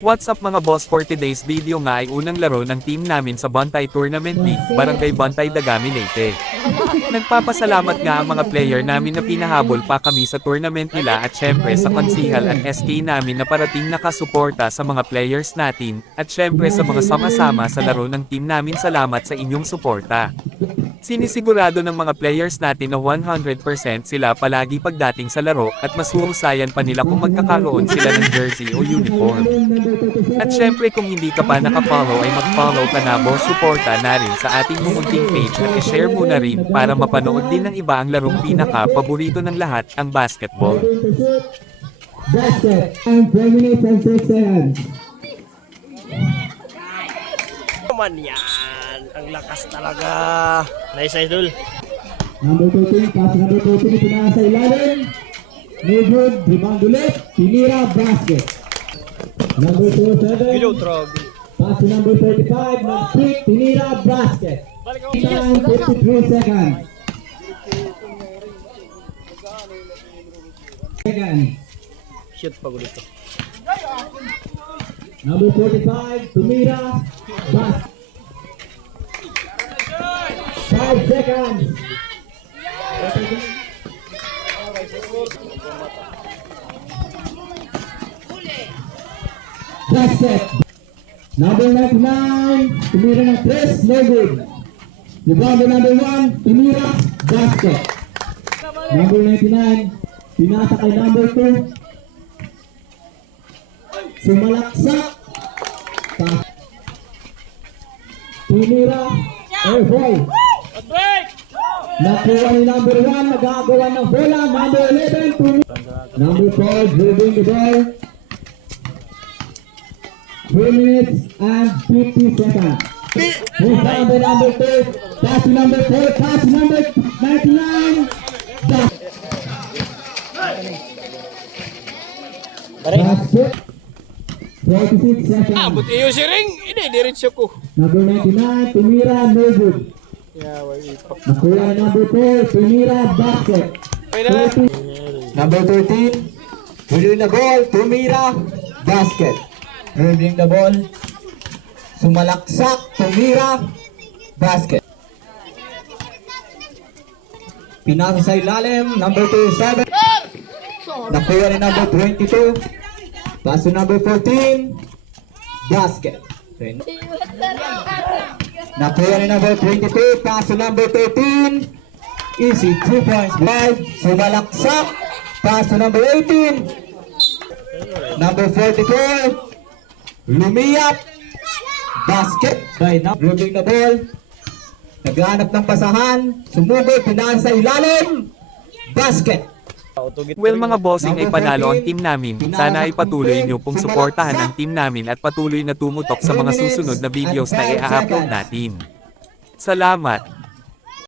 What's up mga boss, for today's video nga ay unang laro ng team namin sa Bantay Tournament League, Barangay Bantay Dagami Leyte. Nagpapasalamat nga ang mga player namin na pinahabol pa kami sa tournament nila at syempre sa konsihal at SK namin na parating nakasuporta sa mga players natin, at syempre sa mga sama-sama sa laro ng team namin, salamat sa inyong suporta. Sinisigurado ng mga players natin na 100% sila palagi pagdating sa laro at mas huhusayan pa nila kung magkakaroon sila ng jersey o uniform. At syempre kung hindi ka pa nakafollow ay mag-follow ka na boss, suporta na rin sa ating mumunting page at i-share mo na rin para mapanood din ng iba ang larong pinaka-paborito ng lahat, ang basketball. Basket and 10 minutes and 6 seconds. Naman yan, ang lakas talaga. Nice idol. Number 13, pass number 14, pinaka sa ilalim. No good, rebound ulit, tinira, basket. Number 27, Video trog. pass to number 35, mag-pick, tinira, basket. Time, 53 seconds. Shoot pa ulit to. Number 45, tumira, basket. 5 seconds. Basket. Number 99, tumira ng press, no good. Rebound number 1, tumira, basket. Number 99, pinasa kay number 2. Sumalaksak. Tumira, oh boy. Nakuha ni number 1, nagagawa ng bola. Number 11, tumira. Number 4, dribbling the ball. 3 minutes and 50 seconds. Rebound by number 2, pass to number 4, pass to number 99. Basket. 46 seconds. But iyo si Ring, ini diretso ko. Number 99, tumira, no good. Yeah, why pa. Nakuha ni number 4, tumira, basket. Pwede. Number 13, dribbling the ball, tumira, basket. Dribbling the ball, sumalaksak, tumira, basket. Pinasa sa ilalim, number 27. Nakuha ni number 22. Pass to number 14, basket. Nakuha ni number 22, pass to number 13. Easy, 2 points. 5, sumalaksak. Pass to number 18. Number 44. Lumiyap. Basket by number. Dribbling the ball. Naghanap ng pasahan. Sumugod. Pinasa sa ilalim. Basket. Well mga bossing, ay panalo ang team namin, sana ay patuloy nyo pong suportahan ang team namin at patuloy na tumutok sa mga susunod na videos na i-upload natin. Salamat!